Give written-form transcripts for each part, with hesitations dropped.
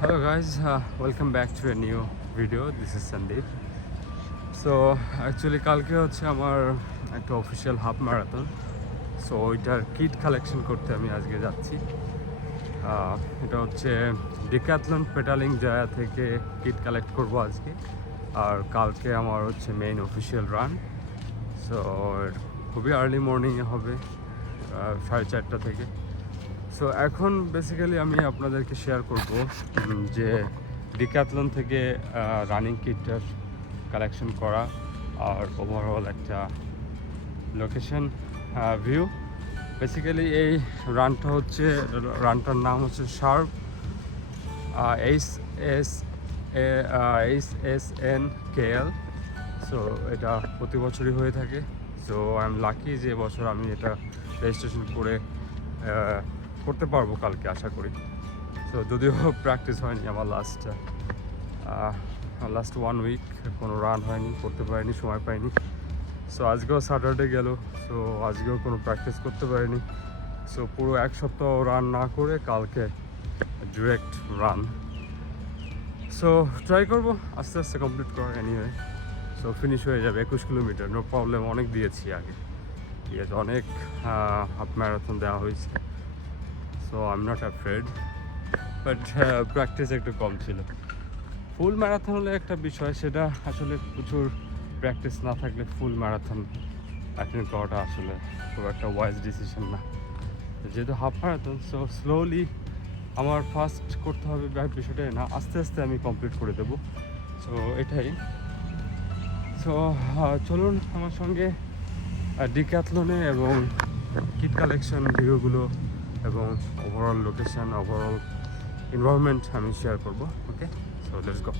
Hello guys, welcome back to a new video. This is Sandeep. So actually কালকে হচ্ছে আমার একটা official half marathon. So ওইটার kit collection করতে আমি আজকে যাচ্ছি। এটা হচ্ছে ডিক্যাথলন পেডালিং জয়া থেকে কিট কালেক্ট করব আজকে। আর কালকে আমার হচ্ছে মেইন অফিসিয়াল রান। সো খুবই আর্লি মর্নিংয়ে হবে 4:30 থেকে। সো এখন বেসিক্যালি আমি আপনাদেরকে শেয়ার করব যে ডিক্যাথলন থেকে রানিং কিটটার কালেকশন করা আর ওভারঅল একটা লোকেশন ভিউ। বেসিক্যালি এই রানটার নাম হচ্ছে শার্প HSNKL। সো এটা প্রতি বছরই হয়ে থাকে। সো আই এম লাকি যে বছর আমি এটা রেজিস্ট্রেশন করতে পারবো কালকে আশা করি। সো যদিও প্র্যাকটিস হয়নি আমার লাস্ট 1 উইক কোনো রান হয়নি, করতে পারিনি, সময় পাইনি। সো আজকেও স্যাটারডে গেল, সো আজকেও কোনো প্র্যাকটিস করতে পারিনি। সো পুরো এক সপ্তাহ রান না করে কালকে ডিরেক্ট রান। সো ট্রাই করবো আস্তে আস্তে কমপ্লিট করার। এনিওয়ে সো ফিনিশ হয়ে যাবে 21 কিলোমিটার, নো প্রবলেম। অনেক দিয়েছি আগে, ঠিক আছে, অনেক হাফ ম্যারাথন দেওয়া হয়েছে। So I am not afraid, but practice একটু কম ছিল। ফুল ম্যারাথন হলে একটা বিষয়, সেটা আসলে প্রচুর প্র্যাকটিস না থাকলে ফুল ম্যারাথন অ্যাটেন্ড করাটা আসলে খুব একটা ওয়াইজ ডিসিশন না। যেহেতু হাফ ম্যারাথন, সো স্লোলি আমার ফার্স্ট করতে হবে বিষয়টাই না, আস্তে আস্তে আমি কমপ্লিট করে দেবো। সো এটাই। সো চলুন আমার সঙ্গে ডিক্যাথলনে এবং কিট কালেকশন ভিডিওগুলো এবং ওভারঅল লোকেশন, ওভারঅল এনভায়রনমেন্ট আমি শেয়ার করবো। ওকে, সো লেটস গো।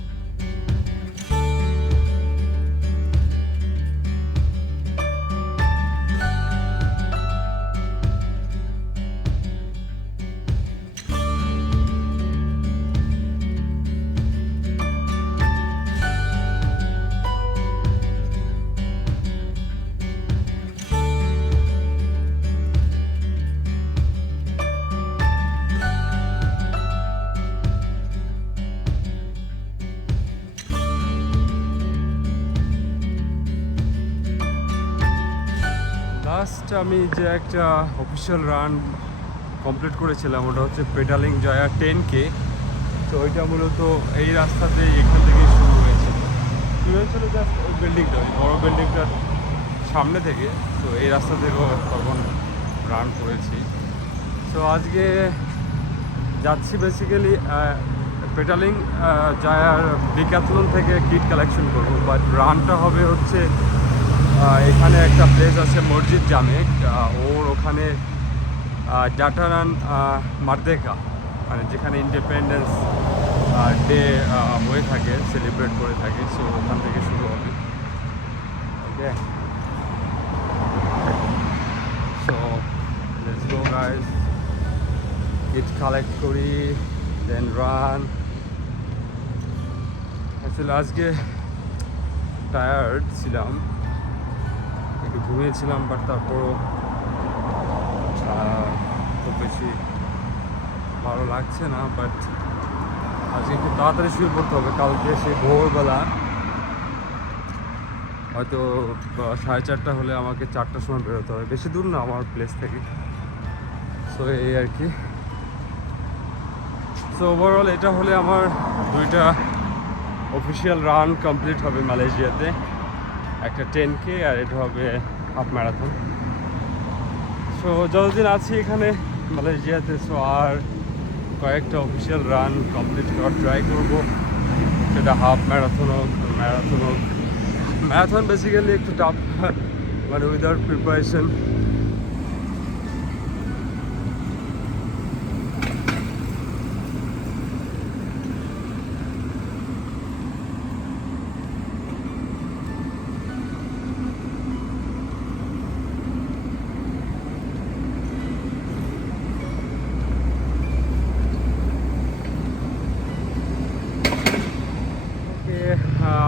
লাস্ট আমি যে একটা অফিসিয়াল রান কমপ্লিট করেছিলাম ওটা হচ্ছে পেডালিং জয়া 10K। তো ওইটা মূলত এই রাস্তাতে এখান থেকে শুরু হয়েছিল জাস্ট ওই বিল্ডিংটা, ওই বড়ো বিল্ডিংটার সামনে থেকে। তো এই রাস্তা থেকেও তখন রান করেছি। সো আজকে যাচ্ছি বেসিক্যালি পেডালিং জয়ার ডিক্যাথলন থেকে কিট কালেকশন করবো, বাট রানটা হবে হচ্ছে এখানে একটা প্লেস আছে মসজিদ জামে, ওর ওখানে ডাটা রান মার্দেকা, মানে যেখানে ইন্ডিপেন্ডেন্স ডে হয়ে থাকে, সেলিব্রেট করে থাকে। সো ওখান থেকে শুরু হবে। Okay, so let's go guys, kit collect করি দেন রান। অ্যাকচুয়ালি আজকে টায়ার্ড ছিলাম, একটু ঘুমিয়েছিলাম, বাট তারপরও খুব বেশি ভালো লাগছে না। বাট আজকে একটু তাড়াতাড়ি শুয়ে পড়তে হবে, কালকে সেই ভোরবেলা হয়তো 4:30 হলে আমাকে 4টার সময় বেরোতে হবে, বেশি দূর না আমার প্লেস থেকে। সো এই আর কি। সো ওভারঅল এটা হলে আমার 2টা অফিসিয়াল রান কমপ্লিট হবে মালয়েশিয়াতে, একটা 10K আর এটা হবে হাফ ম্যারাথন। সো যতদিন আছি এখানে মালয়েশিয়াতে, সো আর কয়েকটা অফিসিয়াল রান কমপ্লিট করার ট্রাই করবো, সেটা হাফ ম্যারাথন হোক, ম্যারাথন হোক। ম্যারাথন বেসিক্যালি একটু টাফ, মানে উইদাউট প্রিপারেশন।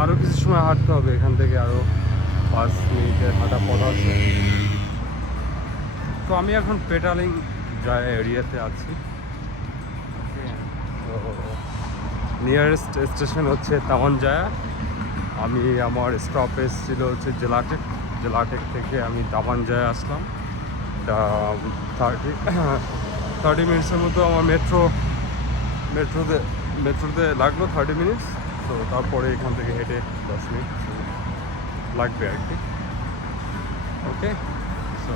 আরও কিছু সময় হাঁটতে হবে, এখান থেকে আরও 5 মিনিটের হাঁটা পথ আছে। তো আমি এখন পেডালিং জয়া এরিয়াতে আছি। তো নিয়ারেস্ট স্টেশন হচ্ছে তাওয়ানজায়া। আমি আমার স্টপেজ ছিল হচ্ছে জেলাটেক থেকে আমি তাওয়ানজায়া আসলাম। 30 মিনিটসের মতো আমার মেট্রোতে লাগলো 30 মিনিটস। তো তারপরে এখান থেকে হেঁটে 10 মিনিট লাগবে আর কি। ওকে, সো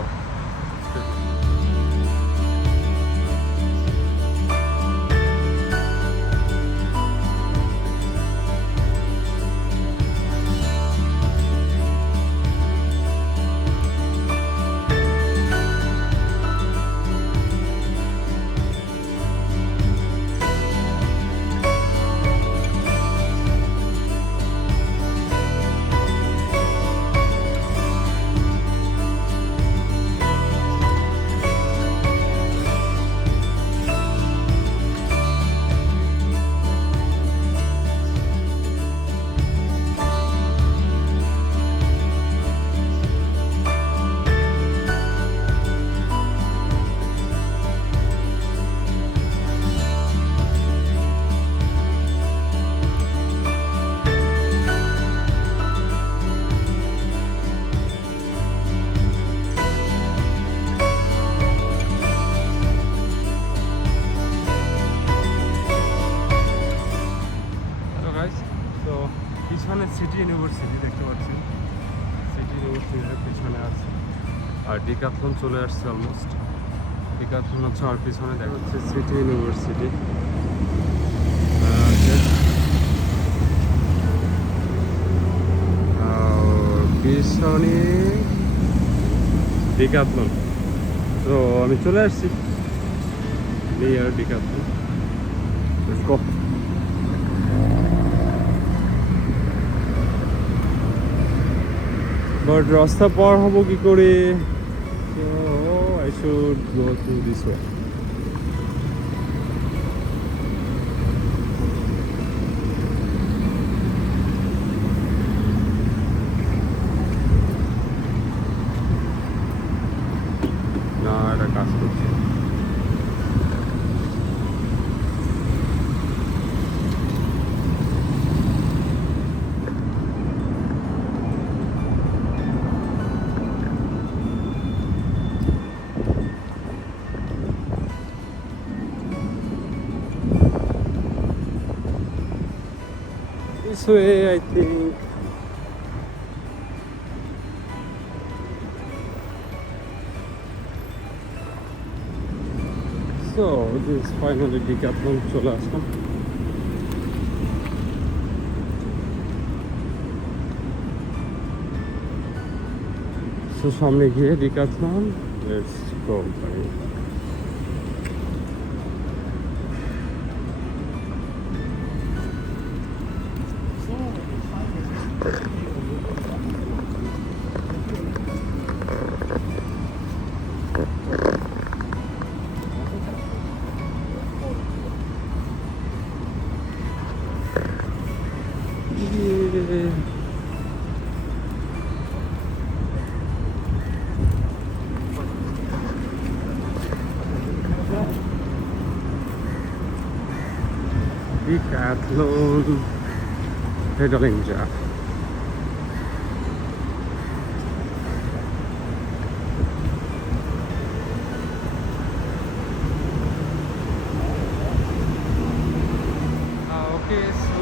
পিছনে সিটি ইউনিভার্সিটি দেখতে পাচ্ছেন, সিটি ইউনিভার্সিটির পিছনে আছে। আর ডিক্যাথলন চলে আসছে অলমোস্ট। ডিক্যাথলন হচ্ছে আমার পিছনে দেখা যাচ্ছে সিটি ইউনিভার্সিটি। পিছনে ডিক্যাথলন। তো আমি চলে আসছি near decathlon. Let's go. But রাস্তা পার হবো কি করে? So I should go through this way. না, এটা কাজ করছে। This way, I think. So this is finally Decathlon চলে আসলাম। So সামনে গিয়ে Decathlon, let's go. Decathlon pedaling jack. Okay, so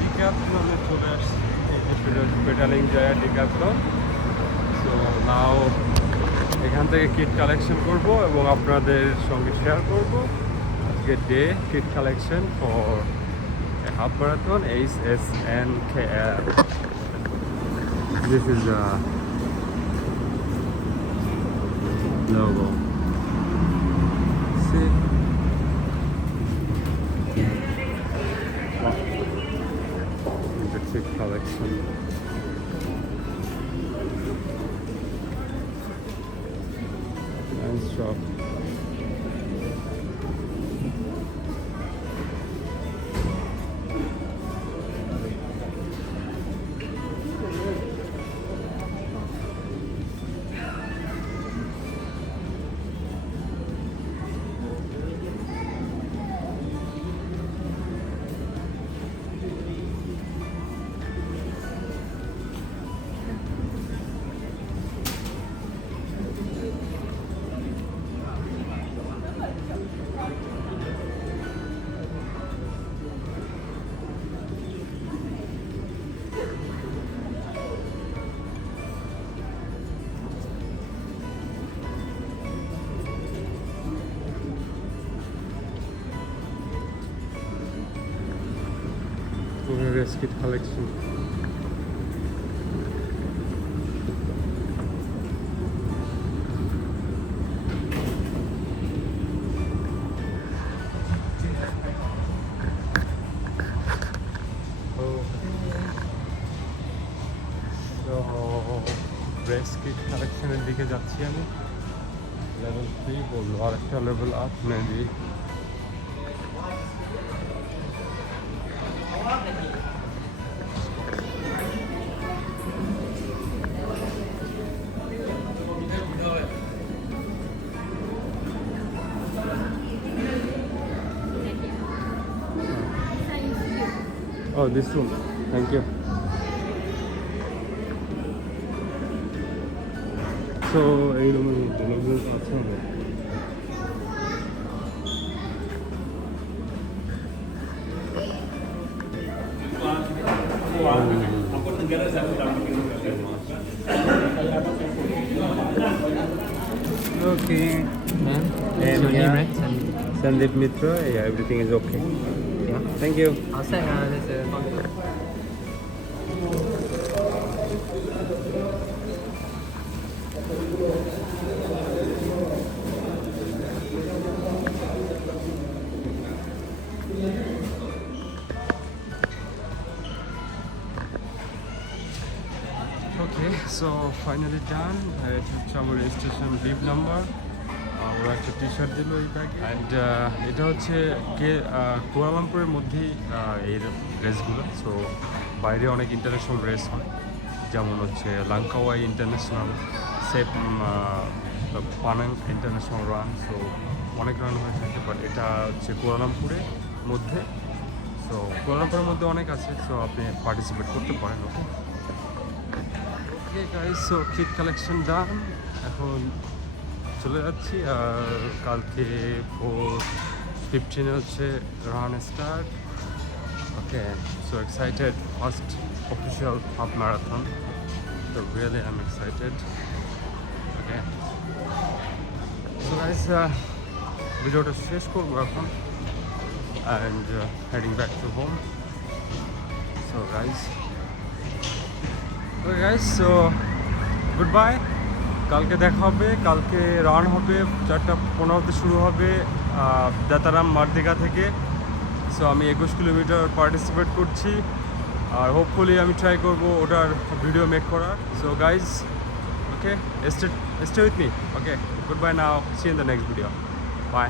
Decathlon চলে আসছে। এই যে পেডালিং যায় Decathlon। So now এখান থেকে কিট কালেকশন করব এবং আপনাদের সঙ্গে শেয়ার করব আজকে day kit collection for half marathon HSNKL. This is the logo. See? The kit collection. Nice shop. পুরো রেস্কিট কালেকশন। রেস্কিট কালেকশনের দিকে যাচ্ছি আমি। লেভেল 3 বললো, আর একটা level up maybe. Oh, this room. Thank you. So, এই রুমের মধ্যে লেভেল আছে না? Okay. Ma'am, And your yeah. name, right? Sandeep Mitra. Yeah, everything is okay. Yeah. Thank you. Outside, there's a counter. Okay, so finally done. It হচ্ছে আমার registration leave number. ওরা একটা T shirt দিল এই ব্যাগে। And এটা হচ্ছে কুয়ালালামপুরের মধ্যেই এই রেসগুলো। সো বাইরে অনেক ইন্টারন্যাশনাল রেস হয়, যেমন হচ্ছে লাঙ্কাওয়াই ইন্টারন্যাশনাল, সেপ পানাং ইন্টারন্যাশনাল রান। সো অনেক রান হয়ে থাকে, বাট এটা হচ্ছে কুয়ালালামপুরের মধ্যে। সো কুয়ালালামপুরের মধ্যে অনেক আছে, সো আপনি পার্টিসিপেট করতে পারেন। Okay guys, so kit collection done. এখন চলে যাচ্ছি, আর কালকে 4:15 হচ্ছে run start. Okay, so excited, first official half marathon. So really I am excited. Okay, so guys ভিডিওটা শেষ করবো এখন, and heading back to home. So guys, okay guys, so good bye. কালকে দেখা হবে। কালকে রান হবে 4:15 শুরু হবে দাতারাম মারদিঘা থেকে। সো আমি 21 কিলোমিটার পার্টিসিপেট করছি, আর হোপফুলি আমি ট্রাই করবো ওটার ভিডিও মেক করার। So guys, okay, stay with me. Okay, good bye now, see in the next video, by.